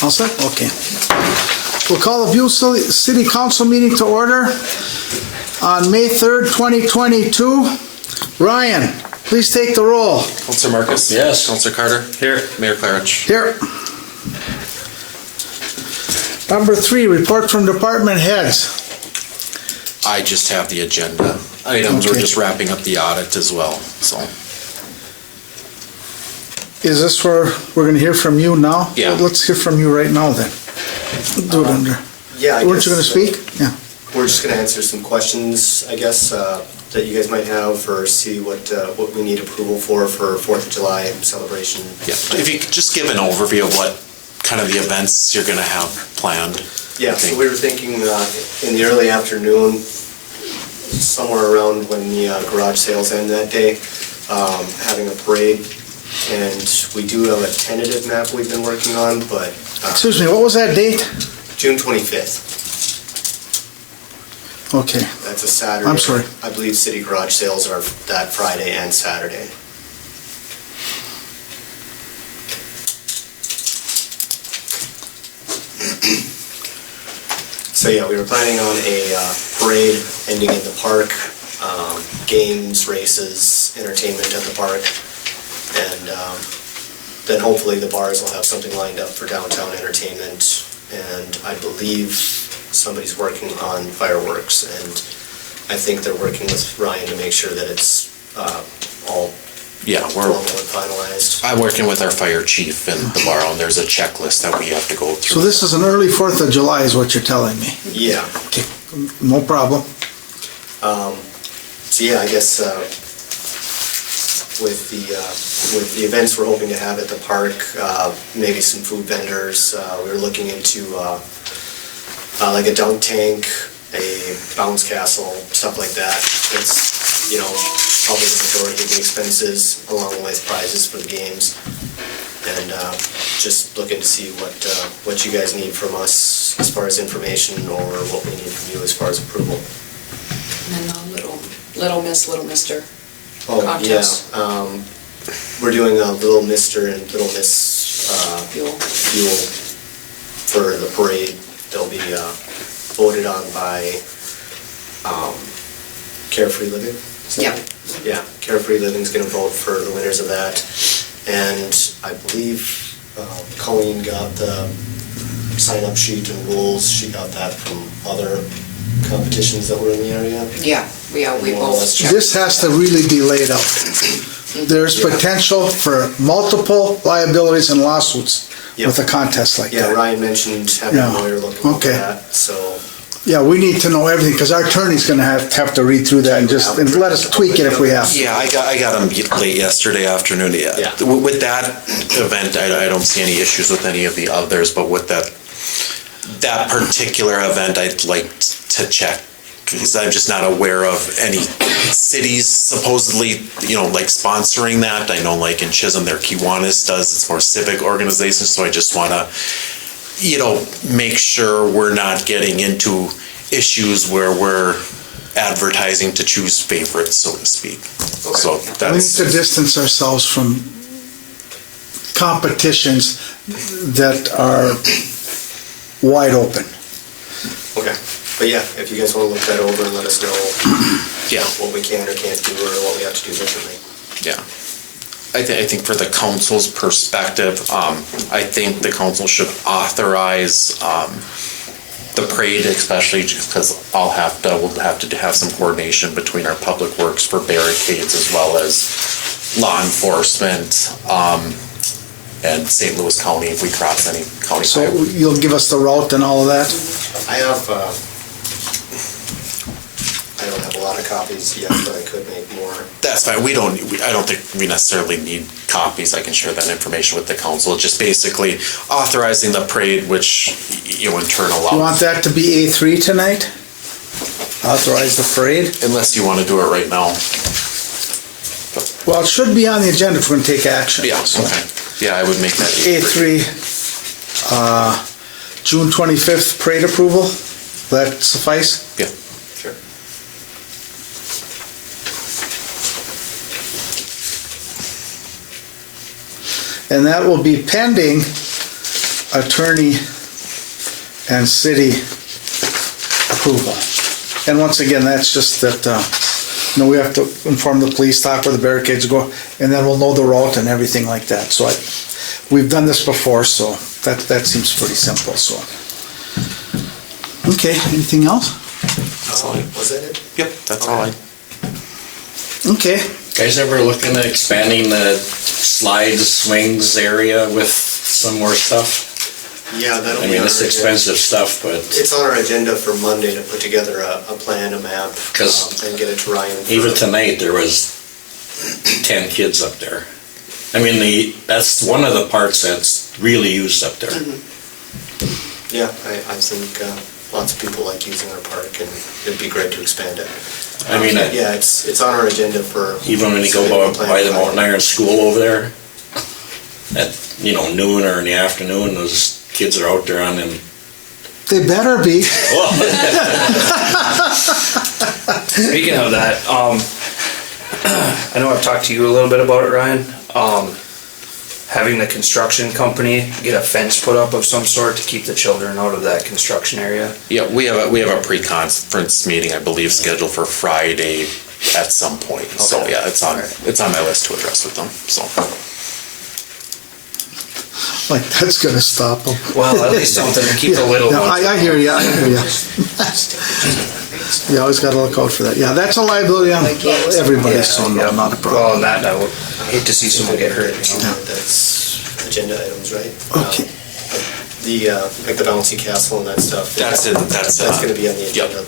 All set? Okay. We'll call the Buhl City Council meeting to order on May 3rd, 2022. Ryan, please take the roll. Councilor Marcus? Yes. Councilor Carter? Here. Mayor Clarich? Here. Number 3, report from department heads. I just have the agenda items. We're Okay. just wrapping up the audit as well, so. Is this where we're going to hear from you now? Yeah. Well, let's hear from you right now then. Do it under. Yeah, Weren't you going to speak? Yeah. We're just going to answer some questions, I guess, that you guys might have, or see what we need approval for 4th of July celebration. Yeah, if you could just give an overview of what kind of the events you're gonna have planned. Yeah, so we were thinking in the early afternoon, somewhere around when the garage sales end that day, having a parade. And we do have a tentative map we've been working on, but... Excuse me, what was that date? June 25th. Okay. That's a Saturday. I'm sorry. I believe city garage sales are that Friday and Saturday. So yeah, we were planning on a parade ending in the park, games, races, entertainment at the park, and then hopefully the bars will have something lined up for downtown entertainment. And I believe somebody's working on fireworks, and I think they're working with Ryan to make sure that it's all Yeah, formal and finalized. I'm working with our fire chief in the borough, and there's a checklist that we have to go through. So this is an early 4th of July is what you're telling me? Yeah. Okay, no problem. So yeah, I guess with the events we're hoping to have at the park, maybe some food vendors. We were looking into like a dunk tank, a bounce castle, stuff like that. It's, you know, probably the majority of the expenses, along with prizes for the games. And just looking to see what you guys need from us as far as information, or what we need from you as far as approval. And then Little Miss, Little Mister Oh, contest. yeah. We're doing a Little Mister and Little Miss Buhl. Buhl for the parade. They'll be voted on by Carefree Living. Is that Yeah. right? Yeah, Carefree Living's gonna vote for the winners of that. And I believe Colleen got the sign-up sheet and rules. She got that from other competitions that were in the area. Yeah, we More or both less. checked. This has to really be laid out. There's potential for multiple liabilities and lawsuits with a contest like Yeah, that. Ryan mentioned having a lawyer look into Okay. that, so. Yeah, we need to know everything, because our attorney's gonna have to read through that and just, and let us tweak it if we have to. Yeah, I got them late yesterday afternoon. Yeah. With that event, I don't see any issues with any of the others, but with that particular event, I'd like to check, because I'm just not aware of any cities supposedly, like sponsoring that. I know like in Chisholm, their Kiwanis does, it's more civic organizations, so I just want to, make sure we're not getting into issues where we're advertising to choose favorites, so to speak. Okay. So We need that's, to distance ourselves from competitions that are wide open. Okay, but yeah, if you guys want to look that over and let us know yeah, what we can or can't do, or what we have to do differently. yeah. I think for the council's perspective, I think the council should authorize the parade, especially because we'll have to have some coordination between our public works for barricades as well as law enforcement and St. Louis County if we cross any county. So you'll give us the route and all of that? I don't have a lot of copies yet, but I could make more. That's fine. I don't think we necessarily need copies. I can share that information with the council. It's just basically authorizing the parade, which in turn allows. You want that to be A3 tonight? Authorize the parade? Unless you want to do it right now. Well, it should be on the agenda if we're going to take action. Yeah, okay. Yeah, I would make that A3, June 25th parade approval. Will that suffice? Yeah. Sure. And that will be pending attorney and city approval. And once again, that's just that, we have to inform the police, talk where the barricades go, and then we'll know the route and everything like that. So we've done this before, so that seems pretty simple, so. Okay, anything else? That's all I, Was that it? yep, that's all I. Okay. Guys ever looking at expanding the slides, swings area with some more stuff? Yeah, that'll I be mean, on it's our expensive stuff, but It's on our agenda for Monday to put together a plan, a map, 'Cause and get it to Ryan. for- even tonight, there was 10 kids up there. I mean, that's one of the parts that's really used up there. Yeah, I think lots of people like using our park, and it'd be great to expand it. I mean, Yeah, it's on our agenda for. even when you go by the Mountain Iron School over there, at, noon or in the afternoon, those kids are out there on them. They better be. Speaking of that, I know I've talked to you a little bit about it, Ryan. Having the construction company get a fence put up of some sort to keep the children out of that construction area. Yeah, we have a pre-conference meeting, I believe, scheduled for Friday at some point. So Okay. yeah, it's on my list to address with them. So Like, that's gonna stop them. Well, at least something to keep the little Yeah, ones. I hear you, You always gotta look out for that. Yeah, that's a liability on everybody, so no, not a Well, problem. on that note, I hate to see someone get hurt. That's agenda items, right? Okay. Like the bouncy castle and that stuff. that's Gonna be on the yep. agenda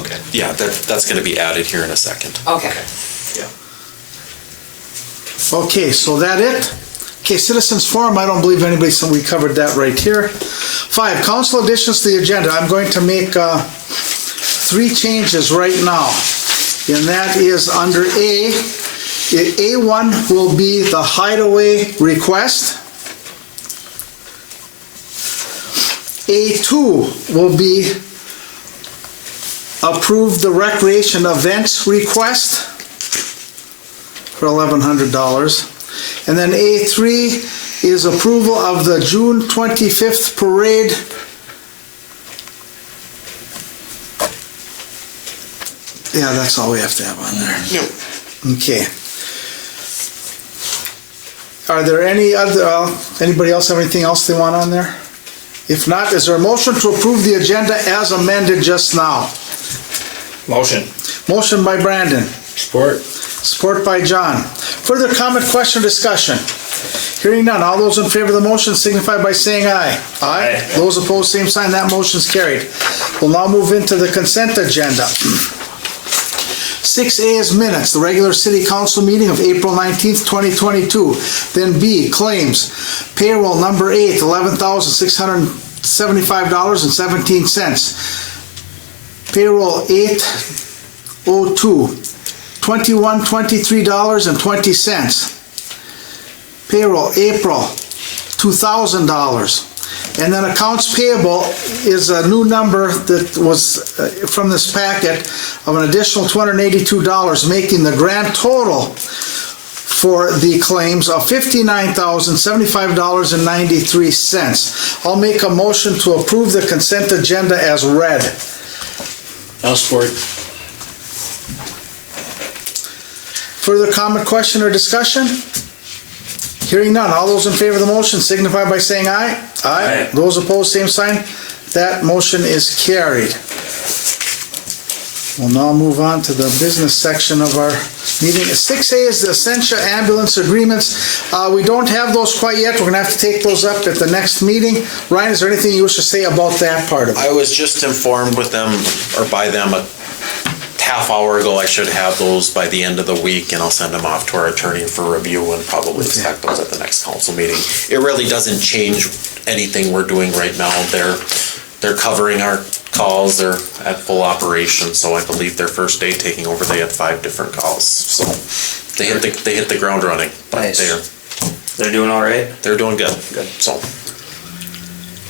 okay, Yeah, that's going to be added here in a second. Okay. yeah. Okay, so that it? Okay, citizens forum, I don't believe anybody, so we covered that right here. 5, council additions to the agenda. I'm going to make 3 changes right now. And that is under A. A1 will be the hideaway request. A2 will be approve the recreation events request for $1,100. And then A3 is approval of the June 25th parade. Yeah, that's all we have to have on there. Yep. Okay. Are there any other, anybody else have anything else they want on there? If not, is there a motion to approve the agenda as amended just now? Motion. Motion by Brandon. Support. Support by John. Further comment, question, discussion? Hearing none. All those in favor of the motion signify by saying aye. Aye. Those opposed, same sign. That motion's carried. We'll now move into the consent agenda. 6A is minutes, the regular city council meeting of April 19th, 2022. Then B, claims. Payroll number 8, $11,675.17. Payroll 802, $2123.20. Payroll April, $2,000. And then accounts payable is a new number that was from this packet of an additional $282, making the grand total for the claims of $59,075.93. I'll make a motion to approve the consent agenda as read. I'll support. Further comment, question, or discussion? Hearing none. All those in favor of the motion signify by saying aye. Aye. Those opposed, same sign. That motion is carried. We'll now move on to the business section of our meeting. 6A is the Essentia ambulance agreements. We don't have those quite yet. We're gonna have to take those up at the next meeting. Ryan, is there anything you wish to say about that part of it? I was just informed with them, or by them, a half hour ago. I should have those by the end of the week, and I'll send them off to our attorney for review and probably expect those at the next council meeting. It really doesn't change anything we're doing right now. They're covering our calls. They're at full operation. So I believe their first day taking over, they had 5 different calls. So they hit the ground running. But Nice. they're They're doing all right? they're doing good. Good. So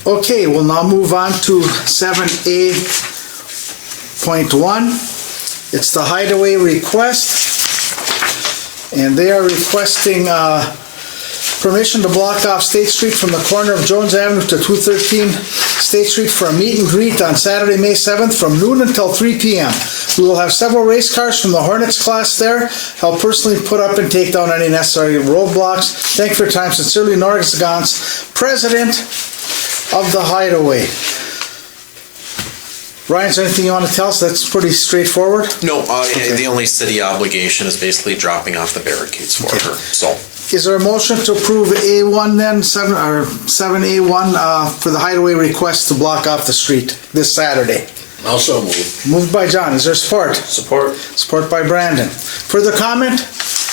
Okay, we'll now move on to 7A.1. It's the hideaway request, and they are requesting permission to block off State Street from the corner of Jones Avenue to 213 State Street for a meet and greet on Saturday, May 7th from noon until 3 p.m. We will have several race cars from the Hornets class there. I'll personally put up and take down any necessary roadblocks. Thank you for your time. Sincerely, Norris Gans, President of the Hideaway. Ryan, is there anything you want to tell us? That's pretty straightforward. No, the only city obligation is basically dropping off the barricades for her, so. Is there a motion to approve A1 then, 7A1 for the Hideaway request to block off the street this Saturday? Also move. Moved by John. Is there support? Support. Support by Brandon. Further comment?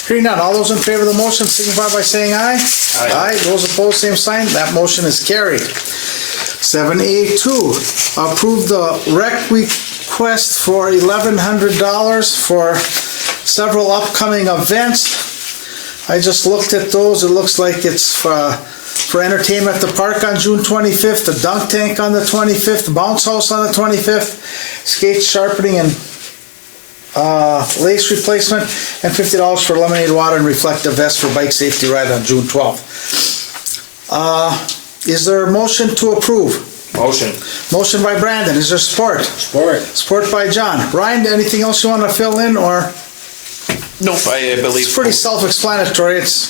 Hearing none. All those in favor of the motion signify by saying aye. Aye. Those opposed, same sign. That motion is carried. 7A2, approve the rec request for $1,100 for several upcoming events. I just looked at those. It looks like it's for entertainment at the park on June 25th, the dunk tank on the 25th, the bounce house on the 25th, skate sharpening and lace replacement, and $50 for lemonade water and reflective vest for bike safety ride on June 12th. Is there a motion to approve? Motion. Motion by Brandon. Is there support? Support. Support by John. Ryan, anything else you want to fill in, or? Nope, I believe. It's pretty self-explanatory. It's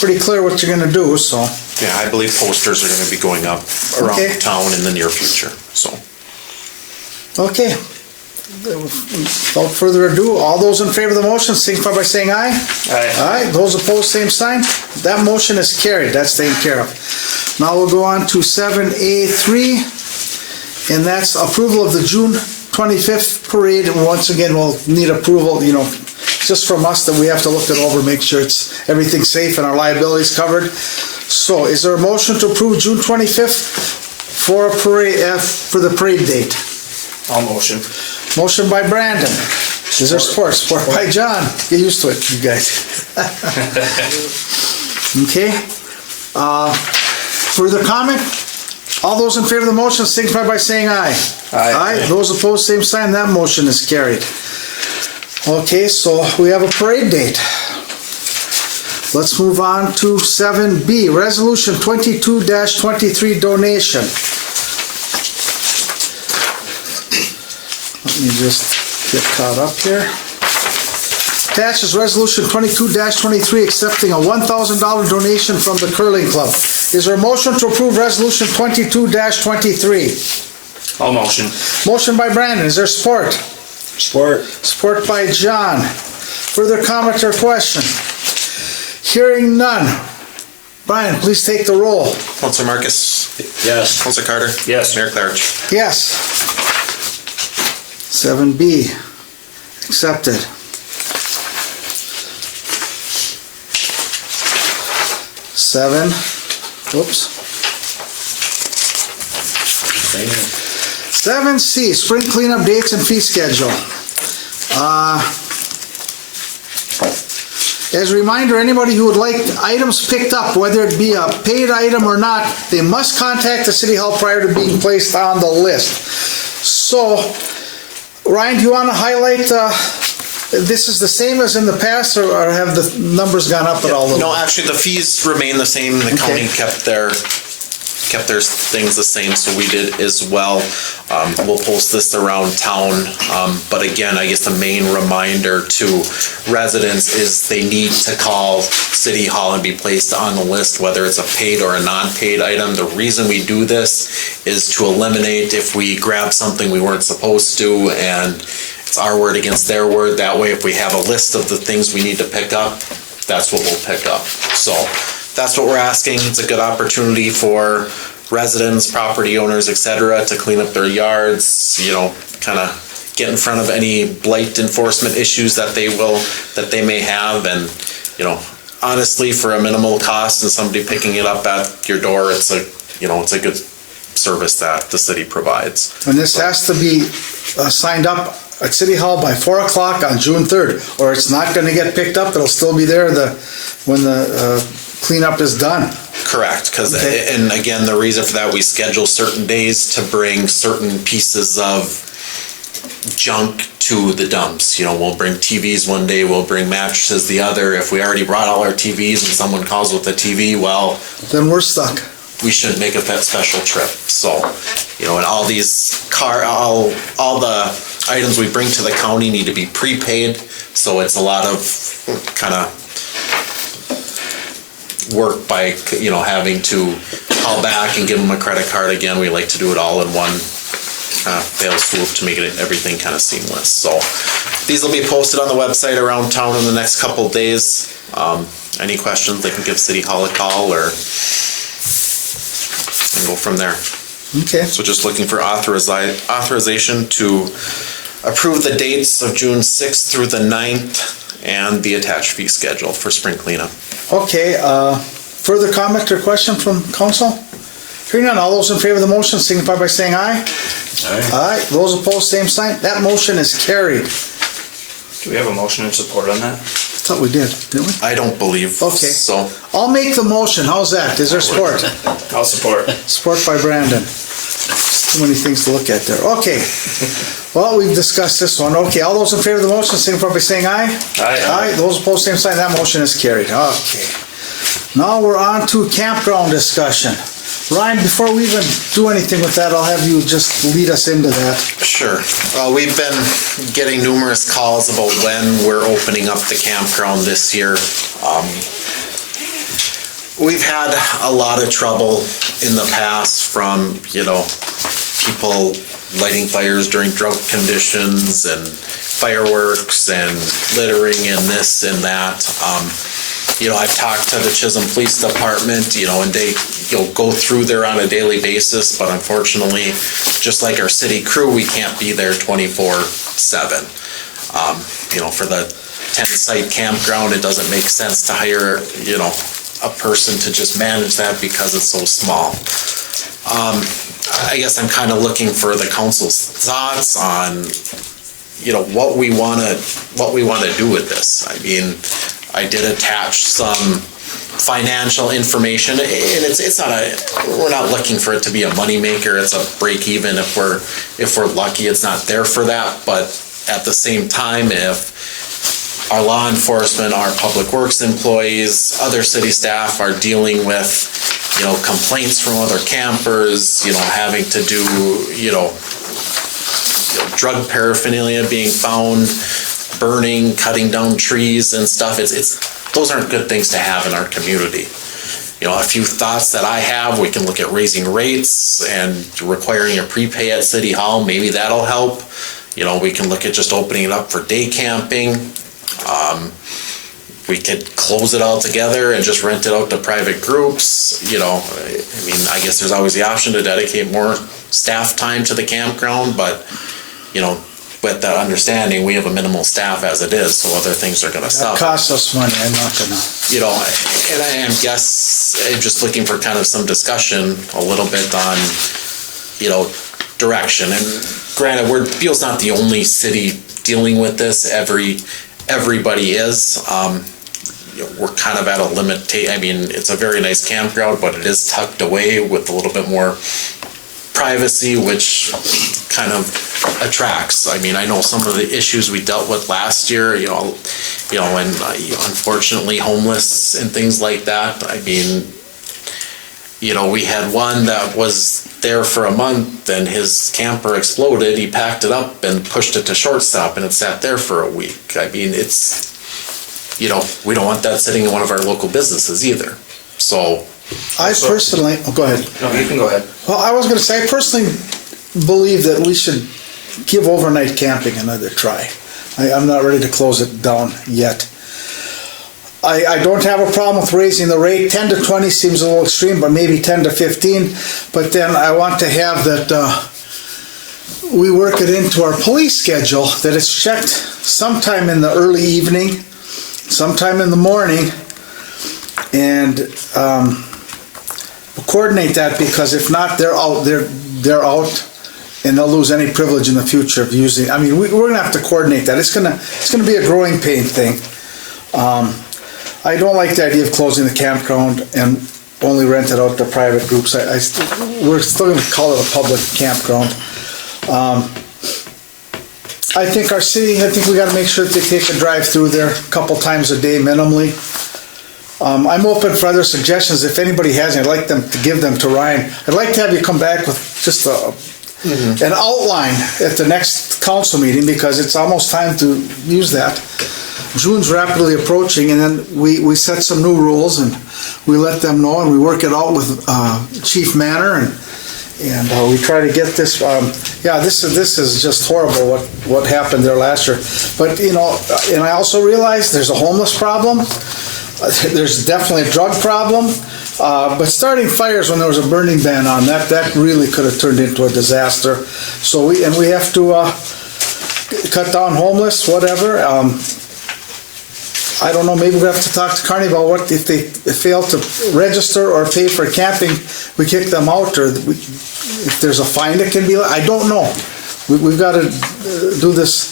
pretty clear what you're going to do, so. Yeah, I believe posters are going to be going up around Okay. town in the near future, so. Okay. Without further ado, all those in favor of the motion signify by saying aye. Aye. Aye. Those opposed, same sign. That motion is carried. That's taken care of. Now we'll go on to 7A3, and that's approval of the June 25th parade. And once again, we'll need approval, just from us, that we have to look it over, make sure everything's safe and our liability's covered. So is there a motion to approve June 25th for a parade, for the parade date? I'll motion. Motion by Brandon. Is there support? Support by John. Get used to it, you guys. Okay. Further comment? All those in favor of the motion signify by saying aye. Aye. Those opposed, same sign. That motion is carried. Okay, so we have a parade date. Let's move on to 7B, Resolution 22-23 donation. Let me just get caught up here. Attached is Resolution 22-23 accepting a $1,000 donation from the Curling Club. Is there a motion to approve Resolution 22-23? I'll motion. Motion by Brandon. Is there support? Support. Support by John. Further comment or question? Hearing none. Brian, please take the roll. Counselor Marcus? Yes. Counselor Carter? Yes. Mayor Clarich? Yes. 7B, accepted. 7C, spring cleanup dates and fee schedule. As a reminder, anybody who would like items picked up, whether it be a paid item or not, they must contact the City Hall prior to being placed on the list. So, Ryan, do you want to highlight, this is the same as in the past, or have the numbers gone up at all? No, actually, the fees remain the same. The county kept their things the same, so we did as well. We'll post this around town, but again, I guess the main reminder to residents is they need to call City Hall and be placed on the list, whether it's a paid or a non-paid item. The reason we do this is to eliminate if we grab something we weren't supposed to, and it's our word against their word. That way, if we have a list of the things we need to pick up, that's what we'll pick up. So that's what we're asking. It's a good opportunity for residents, property owners, etc., to clean up their yards, kind of get in front of any blight enforcement issues that they may have. And, honestly, for a minimal cost and somebody picking it up at your door, it's a good service that the city provides. And this has to be signed up at City Hall by 4 o'clock on June 3rd, or it's not going to get picked up. It'll still be there when the cleanup is done. Correct, and again, the reason for that, we schedule certain days to bring certain pieces of junk to the dumps. We'll bring TVs one day, we'll bring mattresses the other. If we already brought all our TVs and someone calls with a TV, well, Then we're stuck. we should make a special trip. So, and all these all the items we bring to the county need to be prepaid. So it's a lot of kind of work by, having to call back and give them a credit card again. We like to do it all in one fail swoop to make everything kind of seamless. So these will be posted on the website around town in the next couple of days. Any questions, they can give City Hall a call and go from there. Okay. So just looking for authorization to approve the dates of June 6th through the 9th and the attached fee schedule for spring cleanup. Okay, further comment or question from council? Hearing none, all those in favor of the motion signify by saying aye. Aye. Aye, those opposed, same sign. That motion is carried. Do we have a motion in support on that? I thought we did, didn't we? I don't believe Okay. so. I'll make the motion, how's that? Is there support? I'll support. Support by Brandon. Too many things to look at there. Okay. Well, we've discussed this one. Okay, all those in favor of the motion signify by saying aye. Aye. Aye, those opposed, same sign. That motion is carried. Okay. Now we're on to campground discussion. Ryan, before we even do anything with that, I'll have you just lead us into that. Sure. We've been getting numerous calls about when we're opening up the campground this year. We've had a lot of trouble in the past from, people lighting fires during drunk conditions and fireworks and littering and this and that. I've talked to the Chisholm Police Department, and you'll go through there on a daily basis, but unfortunately, just like our city crew, we can't be there 24/7. For the 10-site campground, it doesn't make sense to hire, a person to just manage that because it's so small. I guess I'm kind of looking for the council's thoughts on, what we want to do with this. I mean, I did attach some financial information, and we're not looking for it to be a moneymaker. It's a break even if we're lucky. It's not there for that, but at the same time, if our law enforcement, our public works employees, other city staff are dealing with, complaints from other campers, having to do, drug paraphernalia being found, burning, cutting down trees and stuff. Those aren't good things to have in our community. A few thoughts that I have, we can look at raising rates and requiring a prepay at City Hall. Maybe that'll help. We can look at just opening it up for day camping. We could close it all together and just rent it out to private groups. I guess there's always the option to dedicate more staff time to the campground, but, with that understanding, we have a minimal staff as it is, so other things are gonna That suffer. costs us money, I'm not gonna. And I'm just looking for kind of some discussion a little bit on, direction. And granted, Buhl's not the only city dealing with this. Everybody is. We're kind of at a limit. It's a very nice campground, but it is tucked away with a little bit more privacy, which kind of attracts. I know some of the issues we dealt with last year, and unfortunately homeless and things like that. We had one that was there for a month and his camper exploded. He packed it up and pushed it to shortstop and it sat there for a week. We don't want that sitting in one of our local businesses either. So I personally, go ahead. No, you can go ahead. Well, I was gonna say, I personally believe that we should give overnight camping another try. I'm not ready to close it down yet. I don't have a problem with raising the rate. 10 to 20 seems a little extreme, but maybe 10 to 15. But then I want to have that we work it into our police schedule, that it's checked sometime in the early evening, sometime in the morning, and coordinate that, because if not, they're out, and they'll lose any privilege in the future of using. We're gonna have to coordinate that. It's gonna be a growing pain thing. I don't like the idea of closing the campground and only rent it out to private groups. We're still gonna call it a public campground. I think our city, I think we gotta make sure that they take a drive through there a couple times a day minimally. I'm open for other suggestions. If anybody has any, I'd like them to give them to Ryan. I'd like to have you come back with just an outline at the next council meeting, because it's almost time to use that. June's rapidly approaching, and then we set some new rules and we let them know, and we work it out with Chief Manor, and we try to get this. This is just horrible what happened there last year. But and I also realize there's a homeless problem. There's definitely a drug problem. But starting fires when there was a burning ban on, that really could have turned into a disaster. So we have to cut down homeless, whatever. I don't know, maybe we have to talk to Kearney about what if they fail to register or pay for camping, we kick them out, or if there's a fine that can be, I don't know. We've got to do this.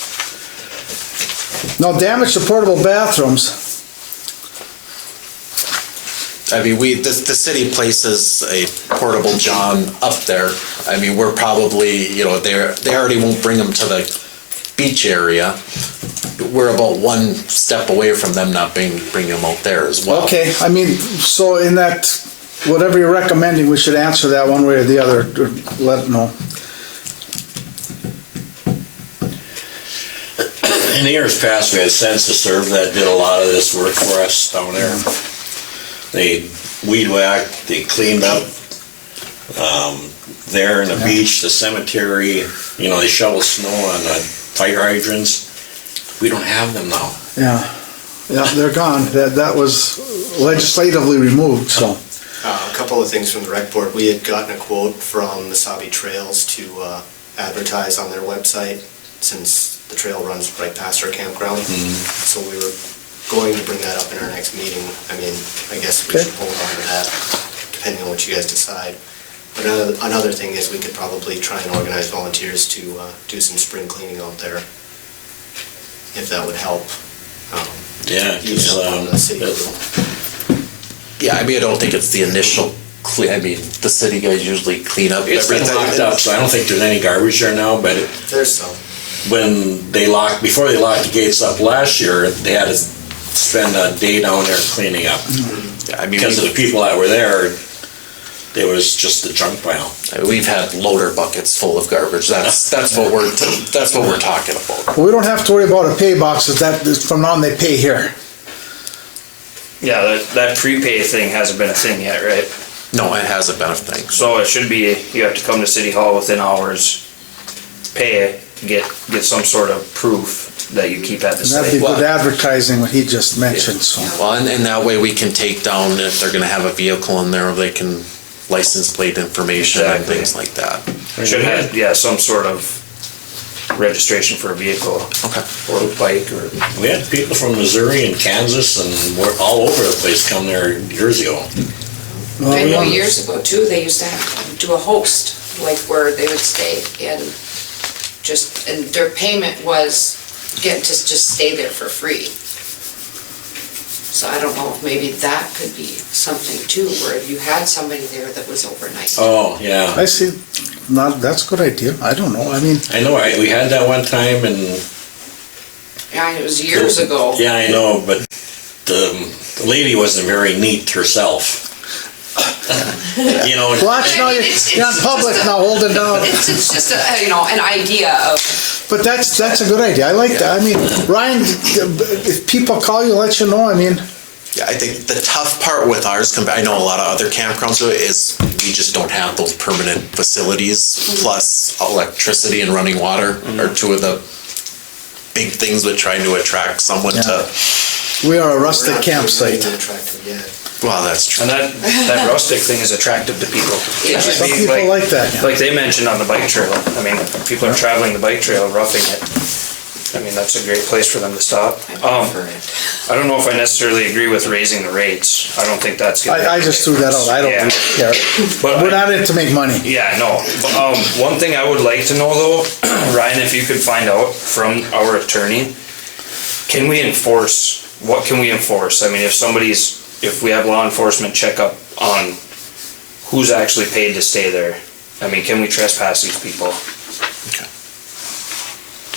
Now, damage to portable bathrooms. I mean, the city places a portable john up there. I mean, we're probably, they already won't bring them to the beach area. We're about one step away from them not bringing them out there as well. Okay, I mean, so in that, whatever you're recommending, we should answer that one way or the other, or let it know. In the years past, we had Census Serve that did a lot of this work for us down there. They weed whacked, they cleaned up there in the beach, the cemetery, they shovel snow on the fire hydrants. We don't have them now. Yeah, they're gone. That was legislatively removed, so. A couple of things from the rec board. We had gotten a quote from Mesabi Trails to advertise on their website, since the trail runs right past our campground. So we were going to bring that up in our next meeting. I mean, I guess we should hold on to that, depending on what you guys decide. But another thing is we could probably try and organize volunteers to do some spring cleaning out there, if that would help. Use up on the city group. Yeah, I mean, I don't think it's the initial the city guys usually clean up everything. It's been locked up, so I don't think there's any garbage there now, but there's some. Before they locked the gates up last year, they had to spend a day down there cleaning up. Yeah, I mean, because of the people that were there, it was just a junk pile. We've had loader buckets full of garbage. That's what we're talking about. We don't have to worry about a pay box. From now on they pay here. Yeah, that prepay thing hasn't been a thing yet, right? No, it hasn't been a thing. So it should be, you have to come to City Hall within hours, pay, get some sort of proof that you keep at the That'd be site. good advertising, what he just mentioned, so. Well, and that way we can take down, if they're gonna have a vehicle in there, they can license plate information and things like that. Should have, some sort of registration for a vehicle. Okay. Or a bike, or. We had people from Missouri and Kansas and we're all over the place come there years ago. I know years ago too, they used to do a host, like where they would stay and their payment was getting to just stay there for free. So I don't know if maybe that could be something too, where you had somebody there that was overnight. Oh, yeah. I see, that's a good idea, I don't know, I mean. I know, we had that one time and. Yeah, it was years ago. Yeah, I know, but the lady wasn't very neat herself. Watch now, you're on public now, hold it down. It's just an idea of. But that's a good idea, I like that, I mean, Ryan, if people call you, let you know, I mean. Yeah, I think the tough part with ours, I know a lot of other campgrounds do it, is we just don't have those permanent facilities, plus electricity and running water are two of the big things with trying to attract someone to. We are a rustic campsite. Well, that's true. And that rustic thing is attractive to people. Yeah. Some people like that. Like they mentioned on the bike trail. I mean, people are traveling the bike trail, roughing it. I mean, that's a great place for them to stop. I prefer it. I don't know if I necessarily agree with raising the rates. I don't think that's gonna. I just threw that out, I don't really care. But We're not in to make money. Yeah, no. But, one thing I would like to know though, Ryan, if you could find out from our attorney, can we enforce? What can we enforce? I mean, if we have law enforcement check up on who's actually paid to stay there, I mean, can we trespass these people? Okay.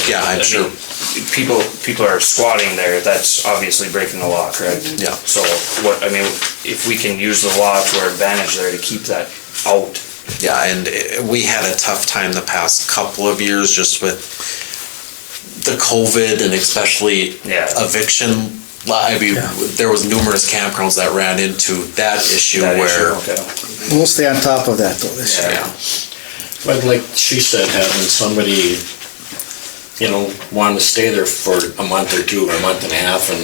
Yeah, I'm sure. People are squatting there, that's obviously breaking the law, correct? Yeah. So if we can use the law to our advantage there to keep that out. Yeah, and we had a tough time the past couple of years just with the COVID and especially Yeah. eviction. I mean, there was numerous campgrounds that ran into that issue where. Okay. We'll stay on top of that though this year. Yeah. But like she said, having somebody, wanting to stay there for a month or two or a month and a half and,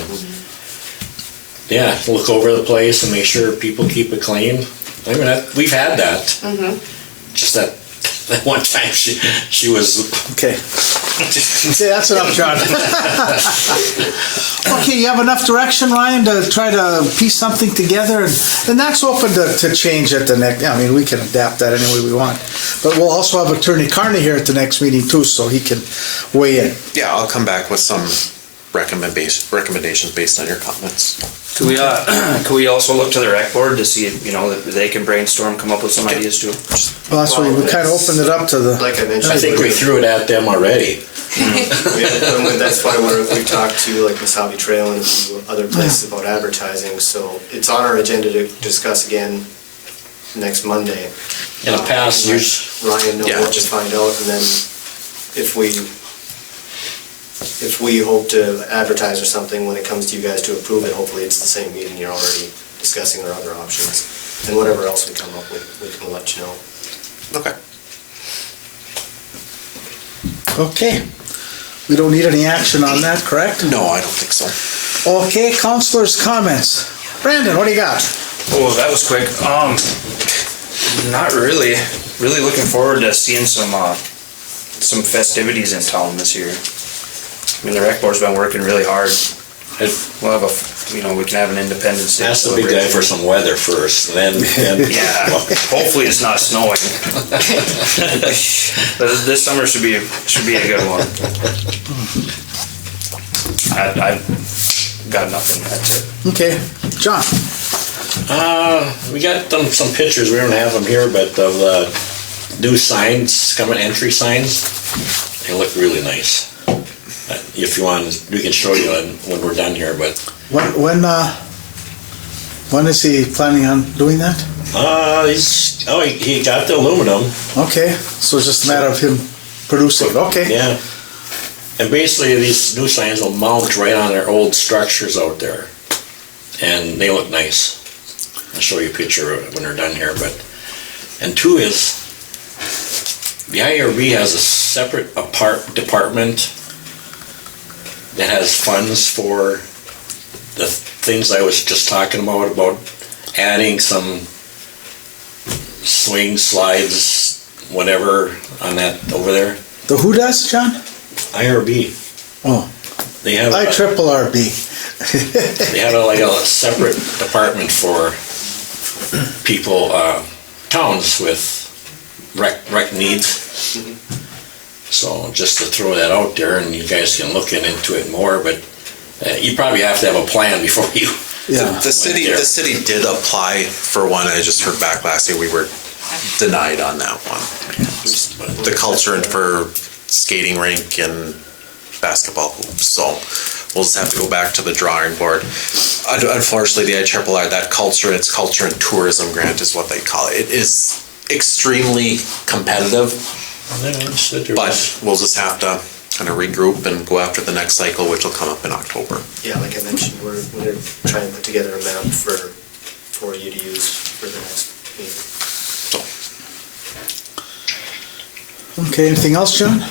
look over the place and make sure people keep it clean. I mean, we've had that. Just that one time she was. Okay. Okay, that's enough, John. Okay, you have enough direction, Ryan, to try to piece something together, and that's open to change at the next. I mean, we can adapt that any way we want, but we'll also have Attorney Carney here at the next meeting too, so he can weigh in. Yeah, I'll come back with some recommendations based on your comments. Could we also look to the rec board to see if, that they can brainstorm, come up with some ideas too? Well, that's why we kind of opened it up to the. Like I mentioned. I think we threw it at them already. That's why we talked to like Mesabi Trail and a few other places about advertising, so it's on our agenda to discuss again next Monday. In the past, Ryan know what to find out, and then if we hope to advertise or something, when it comes to you guys to approve it, hopefully it's the same meeting, you're already discussing our other options. And whatever else we come up with, we can let you know. Okay. Okay. We don't need any action on that, correct? No, I don't think so. Okay, councilors' comments. Brandon, what do you got? Oh, that was quick. Not really. Really looking forward to seeing some festivities in town this year. I mean, the rec board's been working really hard. We'll have we can have an Independence Day ask the big guy for some weather first, then. Yeah, hopefully it's not snowing. This summer should be a good one. I've got nothing, that's it. Okay, John. We got some pictures, we don't have them here, but of new signs, entry signs. They look really nice. If you want, we can show you when we're done here, but. When is he planning on doing that? He got the aluminum. Okay, so it's just a matter of him producing it, okay. Yeah. And basically these new signs will mount right on their old structures out there. And they look nice. I'll show you a picture when they're done here, and two is, the IRB has a separate department that has funds for the things I was just talking about adding some swing slides, whatever, on that over there. The who does, John? IRB. Oh, They have IRRB. they have a separate department for people, towns with rec needs. So just to throw that out there, and you guys can look into it more, but you probably have to have a plan before you. Yeah. The city did apply for one. I just heard back last year we were denied on that one. The culture and for skating rink and basketball hoops. So we'll just have to go back to the drawing board. Unfortunately, the IRRB, that culture, it's culture and tourism grant is what they call it. It is extremely competitive. But we'll just have to kind of regroup and go after the next cycle, which will come up in October. Yeah, like I mentioned, we're trying to put together a map for you to use for the next meeting. Okay, anything else, John?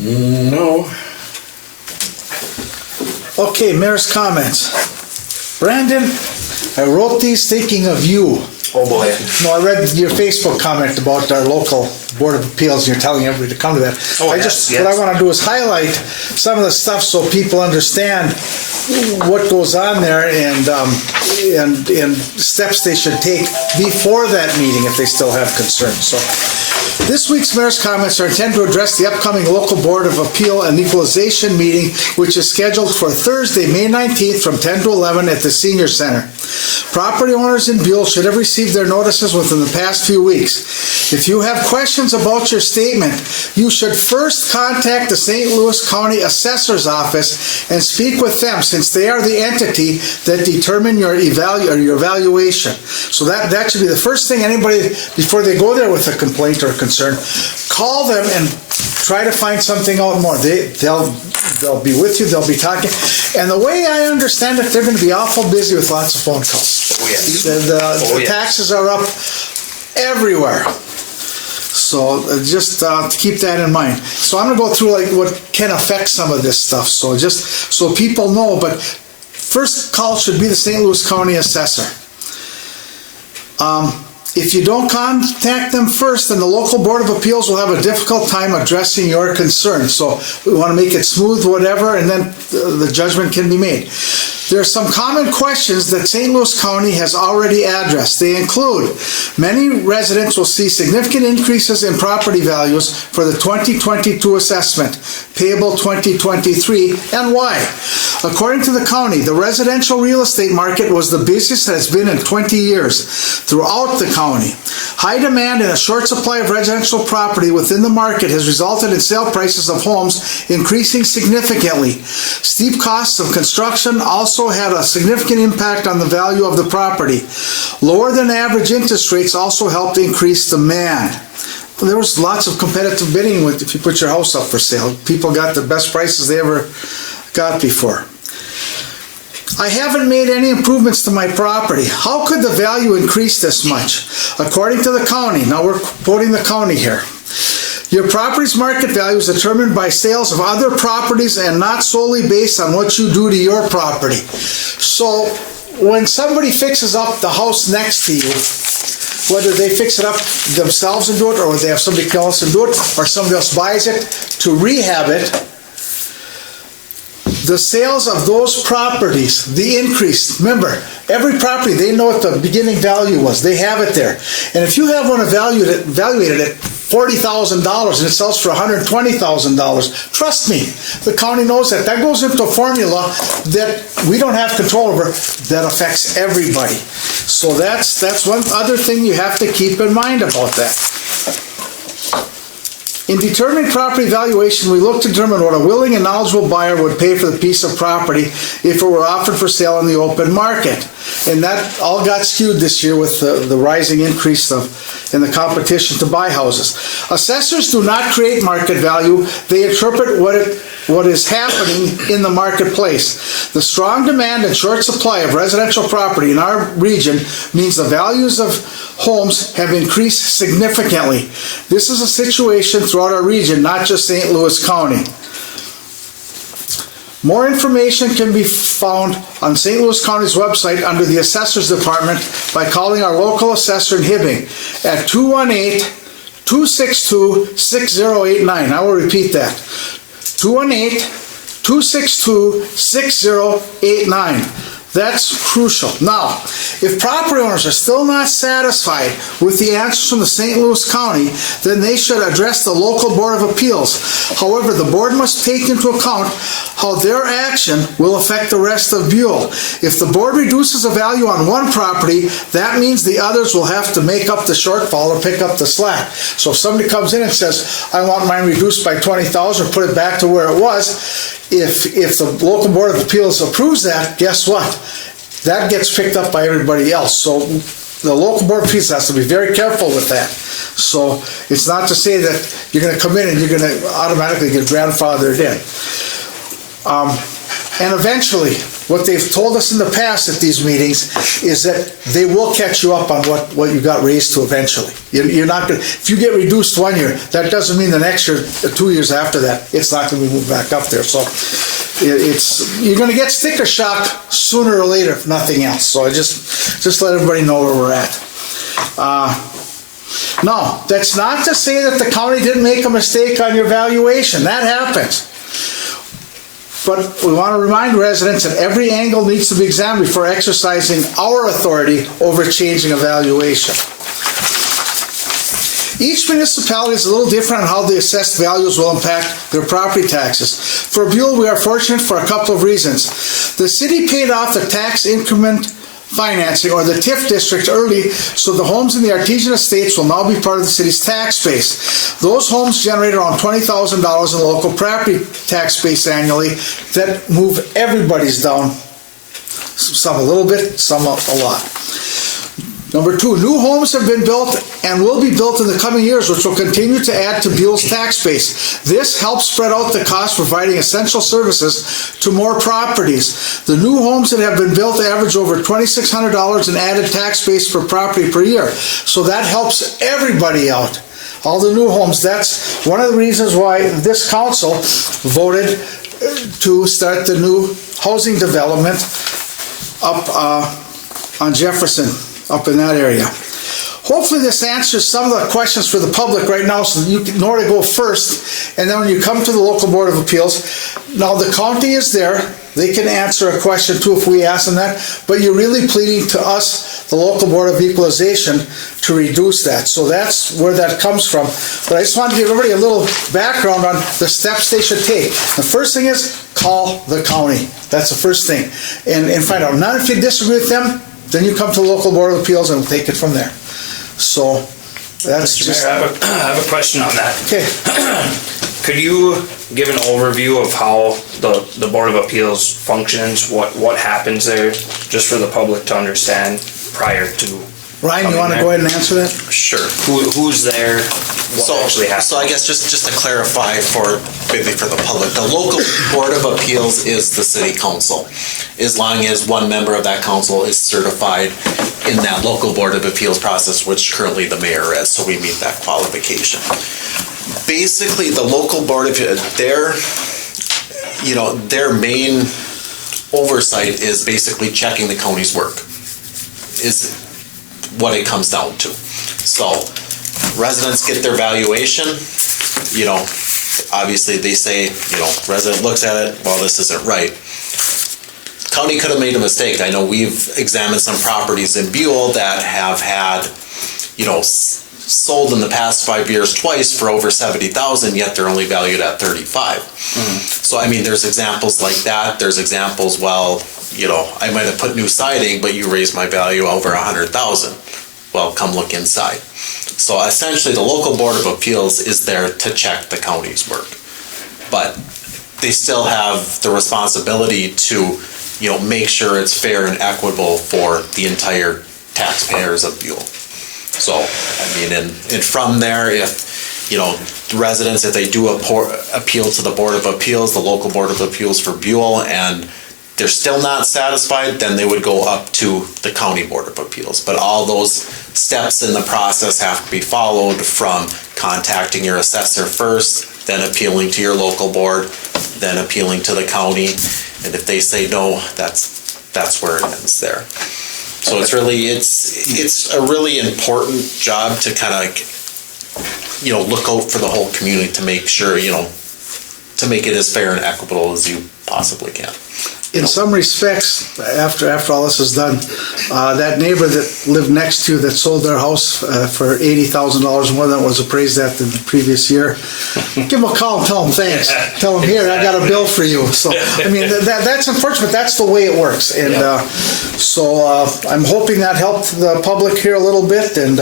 No. Okay, mayor's comments. Brandon, I wrote these thinking of you. Oh boy. No, I read your Facebook comment about our local Board of Appeals, and you're telling everybody to come to that. Oh, What I want to do is highlight some of the stuff so people understand what goes on there and steps they should take before that meeting if they still have concerns. So This week's mayor's comments are intended to address the upcoming local Board of Appeal and Equalization meeting, which is scheduled for Thursday, May 19th from 10 to 11 at the Senior Center. Property owners in Buhl should have received their notices within the past few weeks. If you have questions about your statement, you should first contact the St. Louis County Assessor's Office and speak with them, since they are the entity that determine your evaluation. So that should be the first thing anybody, before they go there with a complaint or a concern, call them and try to find something out more. They'll be with you, they'll be talking. And the way I understand it, they're going to be awful busy with lots of phone calls. Oh, yes. The taxes are up everywhere. So just to keep that in mind. So I'm going to go through like what can affect some of this stuff. So just so people know, but first call should be the St. Louis County Assessor. If you don't contact them first, then the local Board of Appeals will have a difficult time addressing your concerns. So we want to make it smooth, whatever, and then the judgment can be made. There are some common questions that St. Louis County has already addressed. They include, many residents will see significant increases in property values for the 2022 assessment, payable 2023, and why? According to the county, the residential real estate market was the busiest it has been in 20 years throughout the county. High demand and a short supply of residential property within the market has resulted in sale prices of homes increasing significantly. Steep costs of construction also had a significant impact on the value of the property. Lower than average interest rates also helped increase demand. There was lots of competitive bidding if you put your house up for sale. People got the best prices they ever got before. I haven't made any improvements to my property. How could the value increase this much? According to the county, now we're quoting the county here, your property's market value is determined by sales of other properties and not solely based on what you do to your property. So when somebody fixes up the house next to you, whether they fix it up themselves and do it, or they have somebody else and do it, or somebody else buys it to rehab it, the sales of those properties, the increase, remember, every property, they know what the beginning value was. They have it there. And if you have one evaluated at $40,000 and it sells for $120,000, trust me, the county knows that. That goes into a formula that we don't have control over that affects everybody. So that's one other thing you have to keep in mind about that. In determining property valuation, we look to determine what a willing and knowledgeable buyer would pay for the piece of property if it were offered for sale in the open market. And that all got skewed this year with the rising increase in the competition to buy houses. Assessors do not create market value. They interpret what is happening in the marketplace. The strong demand and short supply of residential property in our region means the values of homes have increased significantly. This is a situation throughout our region, not just St. Louis County. More information can be found on St. Louis County's website under the Assessors Department by calling our local assessor in Hibbing at 218-262-6089. I will repeat that. 218-262-6089. That's crucial. Now, if property owners are still not satisfied with the answers from the St. Louis County, then they should address the local Board of Appeals. However, the board must take into account how their action will affect the rest of Buhl. If the board reduces a value on one property, that means the others will have to make up the shortfall or pick up the slack. So if somebody comes in and says, I want mine reduced by $20,000 or put it back to where it was, if the local Board of Appeals approves that, guess what? That gets picked up by everybody else. So the local Board of Appeals has to be very careful with that. So it's not to say that you're going to come in and you're going to automatically get grandfathered in. And eventually, what they've told us in the past at these meetings is that they will catch you up on what you got raised to eventually. You're not going to, if you get reduced 1 year, that doesn't mean the next year, 2 years after that, it's not going to be moved back up there. So you're going to get sticker shock sooner or later, if nothing else. So I just let everybody know where we're at. No, that's not to say that the county didn't make a mistake on your valuation. That happens. But we want to remind residents that every angle needs to be examined before exercising our authority over changing a valuation. Each municipality is a little different on how the assessed values will impact their property taxes. For Buhl, we are fortunate for a couple of reasons. The city paid off the tax increment financing, or the TIF district, early, so the homes in the artesian estates will now be part of the city's tax base. Those homes generate around $20,000 in local property tax base annually that move everybody's down. Some a little bit, some a lot. Number two, new homes have been built and will be built in the coming years, which will continue to add to Buhl's tax base. This helps spread out the cost, providing essential services to more properties. The new homes that have been built average over $2,600 in added tax base per property per year. So that helps everybody out. All the new homes, that's one of the reasons why this council voted to start the new housing development up on Jefferson, up in that area. Hopefully this answers some of the questions for the public right now, so you know where to go first, and then when you come to the local Board of Appeals, now the county is there, they can answer a question too if we ask them that, but you're really pleading to us, the local Board of Equalization, to reduce that. So that's where that comes from. But I just wanted to give everybody a little background on the steps they should take. The first thing is call the county. That's the first thing. And find out. Not if you disagree with them, then you come to the local Board of Appeals and we'll take it from there. So that's Mr. just... Mayor, I have a question on that. Okay. Could you give an overview of how the Board of Appeals functions, what happens there, just for the public to understand prior to... Ryan, you want to go ahead and answer that? Sure. Who's there, what actually happens? So I guess just to clarify maybe for the public, the local Board of Appeals is the city council. As long as one member of that council is certified in that local Board of Appeals process, which currently the mayor is, so we meet that qualification. Basically, the local Board of their main oversight is basically checking the county's work, is what it comes down to. So residents get their valuation, obviously they say, resident looks at it, well, this isn't right. County could have made a mistake. I know we've examined some properties in Buhl that have had, sold in the past 5 years twice for over $70,000, yet they're only valued at $35,000. So I mean, there's examples like that. There's examples, I might have put new siding, but you raised my value over $100,000. Well, come look inside. So essentially, the local Board of Appeals is there to check the county's work, but they still have the responsibility to, make sure it's fair and equitable for the entire taxpayers of Buhl. So, I mean, and from there, if, the residents, if they do appeal to the Board of Appeals, the local Board of Appeals for Buhl, and they're still not satisfied, then they would go up to the County Board of Appeals. But all those steps in the process have to be followed, from contacting your assessor first, then appealing to your local board, then appealing to the county. And if they say no, that's where it ends there. So it's a really important job to kind of, look out for the whole community to make sure, to make it as fair and equitable as you possibly can. In some respects, after all this is done, that neighbor that lived next to you that sold their house for $80,000 more than it was appraised at in the previous year, give him a call and tell him thanks. Tell him, here, I got a bill for you. So, I mean, that's unfortunate, but that's the way it works. And so I'm hoping that helped the public here a little bit. And,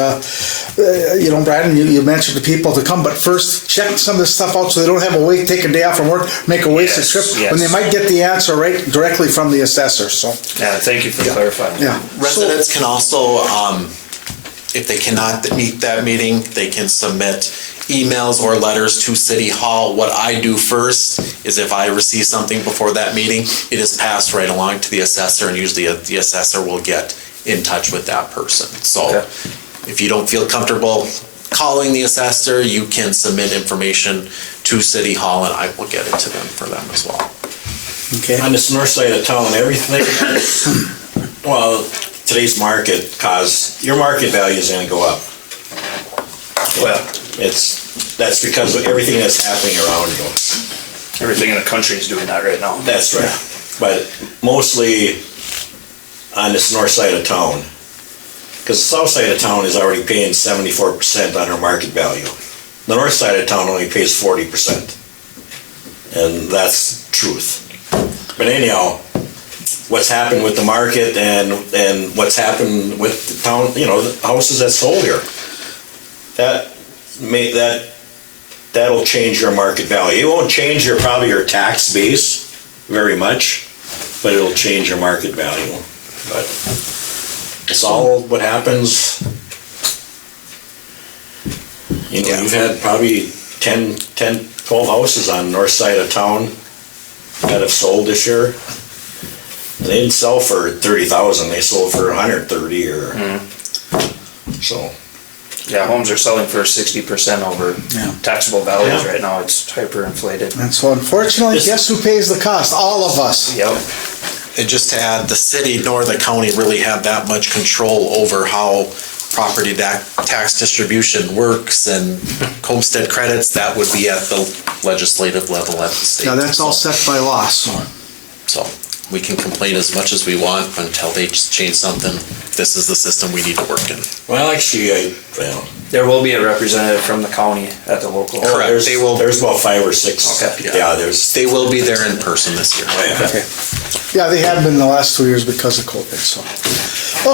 Brandon, you mentioned to people to come, but first check some of this stuff out so they don't have a wait, take a day off from work, make a wasted trip, when they might get the answer directly from the assessor. So yeah, thank you for clarifying. Yeah, residents can also, if they cannot meet that meeting, they can submit emails or letters to City Hall. What I do first is, if I receive something before that meeting, it is passed right along to the assessor, and usually the assessor will get in touch with that person. So if you don't feel comfortable calling the assessor, you can submit information to City Hall, and I will get it to them for them as well. okay. On this north side of town, everything, well, today's market, your market value is going to go up. Well, that's because of everything that's happening around you. Everything in the country is doing that right now. That's right. But mostly on this north side of town, Because the south side of town is already paying 74% on our market value. The north side of town only pays 40%. And that's truth. But anyhow, what's happened with the market and what's happened with the town, you know, the houses that sold here, that'll change your market value. It won't change probably your tax base very much, but it'll change your market value. But it's all what happens. You know, you've had probably 10, 12 houses on the north side of town that have sold this year. They didn't sell for 30,000. They sold for 130 or so. Yeah, homes are selling for 60% over taxable values right now. It's hyperinflated. And so unfortunately, guess who pays the cost? All of us. Yep. And just to add, the city nor the county really have that much control over how property tax distribution works and homestead credits. That would be at the legislative level at the state. Yeah, that's all set by law. So we can complain as much as we want until they change something. This is the system we need to work in. Well, actually, There will be a representative from the county at the local. Correct. There's about 5 or 6. Okay. Yeah, They will be there in person this year. Okay. Yeah, they have been the last 2 years because of COVID, so.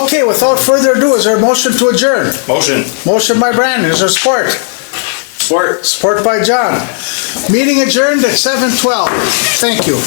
Okay, without further ado, is there a motion to adjourn? Motion. Motion by Brandon, is there support? Sport. Support by John. Meeting adjourned at 7:12. Thank you.